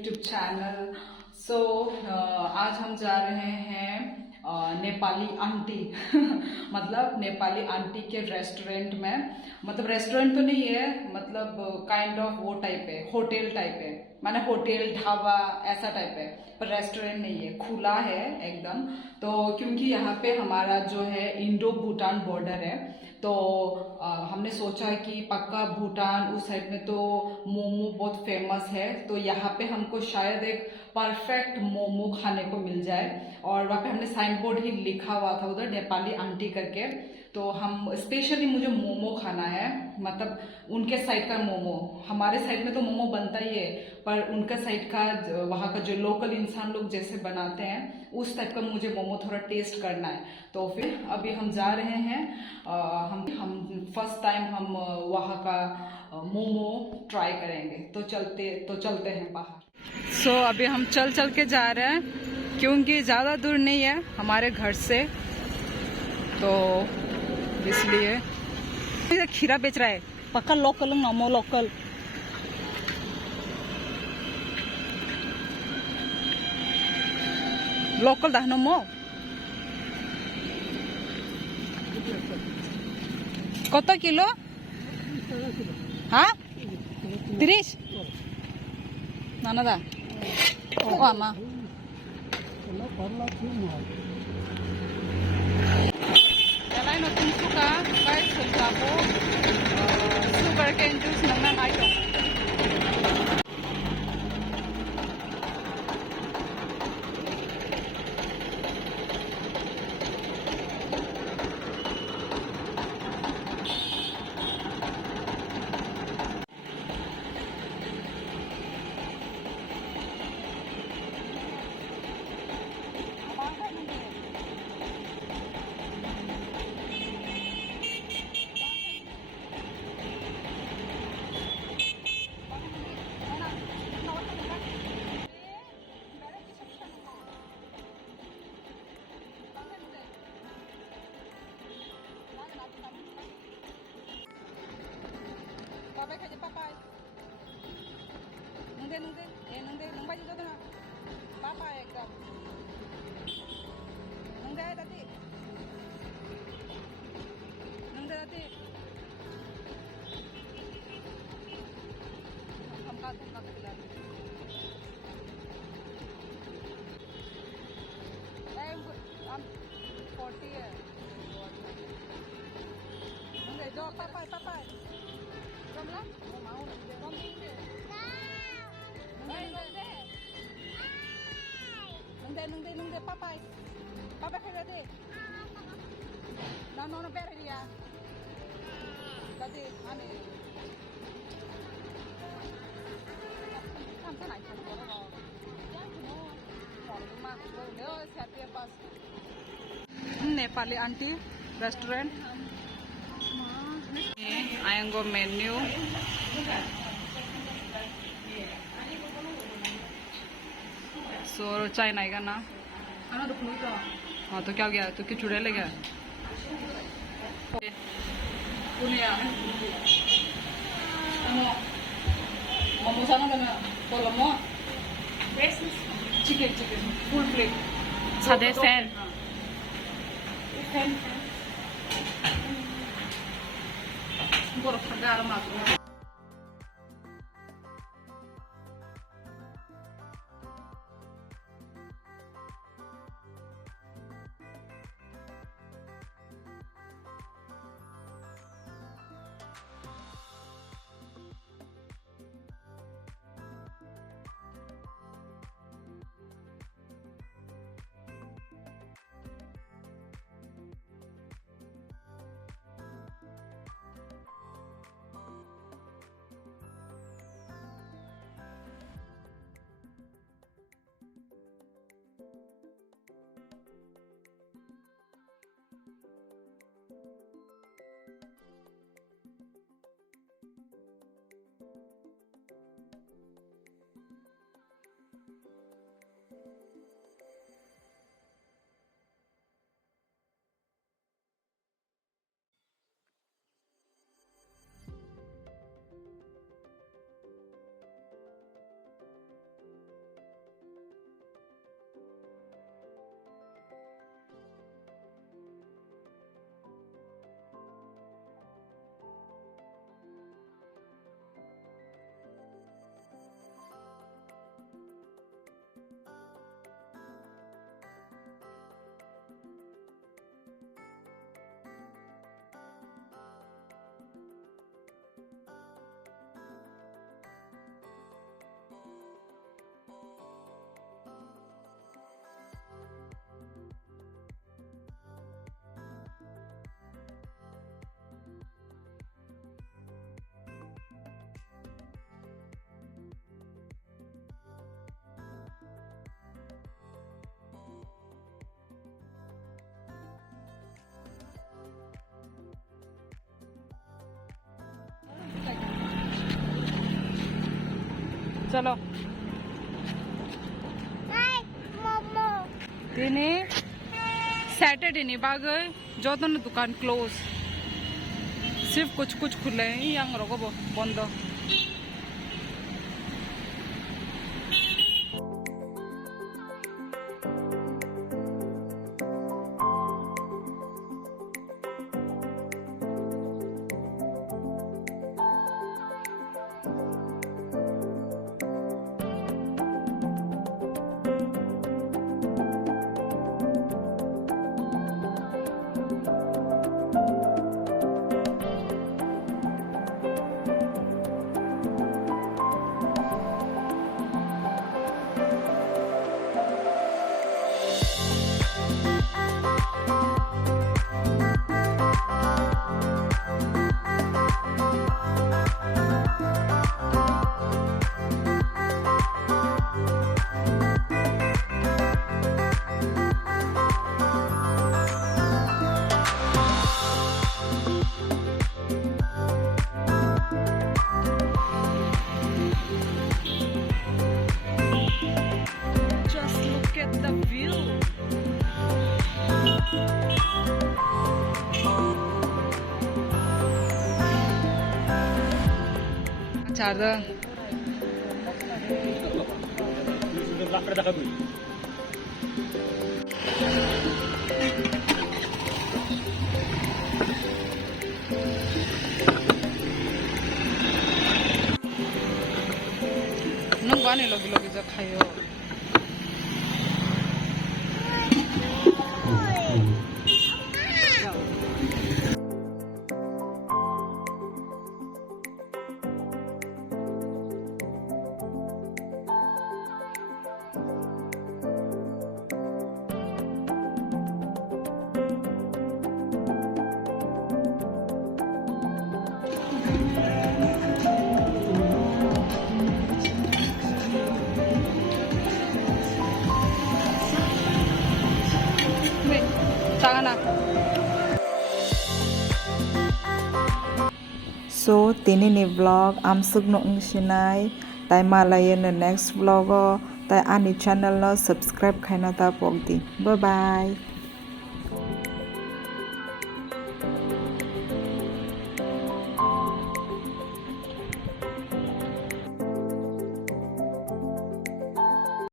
YouTube channel. आज हम जा रहे हैं नेपाली आंटी मतलब नेपाली आंटी के रेस्टोरेंट में। मतलब रेस्टोरेंट तो नहीं है, मतलब काइंड ऑफ वो टाइप है, होटल टाइप है, माने होटल ढाबा ऐसा टाइप है, पर रेस्टोरेंट नहीं है, खुला है एकदम। तो क्योंकि यहाँ पे हमारा जो है इंडो भूटान बॉर्डर है, तो हमने सोचा कि पक्का भूटान उस साइड में तो मोमो बहुत फेमस है, तो यहाँ पे हमको शायद एक परफेक्ट मोमो खाने को मिल जाए। और वहाँ पे हमने साइन बोर्ड ही लिखा हुआ था उधर नेपाली आंटी करके। तो हम स्पेशली मुझे मोमो खाना है, मतलब उनके साइड का मोमो। हमारे साइड में तो मोमो बनता ही है, पर उनका साइड का वहाँ का जो लोकल इंसान लोग जैसे बनाते हैं उस टाइप का मुझे मोमो थोड़ा टेस्ट करना है। तो फिर अभी हम जा रहे हैं, हम फर्स्ट टाइम हम वहाँ का मोमो ट्राई करेंगे। तो चलते हैं बाहर। अभी हम चल के जा रहे हैं, क्योंकि ज़्यादा दूर नहीं है हमारे घर से, तो इसलिए। खीरा बेच रहा है, पक्का लोकल मोमो, लोकल दाहनो मो कत किलो? हाँ 30 नाना ओ आमा Kailan natin suka kahit sa po sugar cane juice ng nanay ko. Papai. Nungde. Nungba juga tu na. Papai ekdam. Nungde tadi. Hamka kelar. I'm 40 है। Nungde jo papai. Kamla? Mau nungde papai kaya deh. No pera dia. Tadi ane. Kan naik kan orang. Ya no. Mak boleh siapa pas. Nepali aunty restaurant. आएंगे menu. चाय नहीं का ना। हाँ तो क्या गया, तो क्या चुड़े ले गया? मोमो sana का ना बोलो मो। Chicken full plate. सादे फैन। Por pagar más. चलो दिने सैटरडे नहीं बागै जो तो दुकान क्लोज सिर्फ कुछ कुछ खुले हैं yang रोको बंद चार्जर नों बाने लगी लगी जा खायो So tini ni vlog am sugno ungsinai tai malaya na next vlog o tai ani channel no subscribe khaina ta pokdi bye bye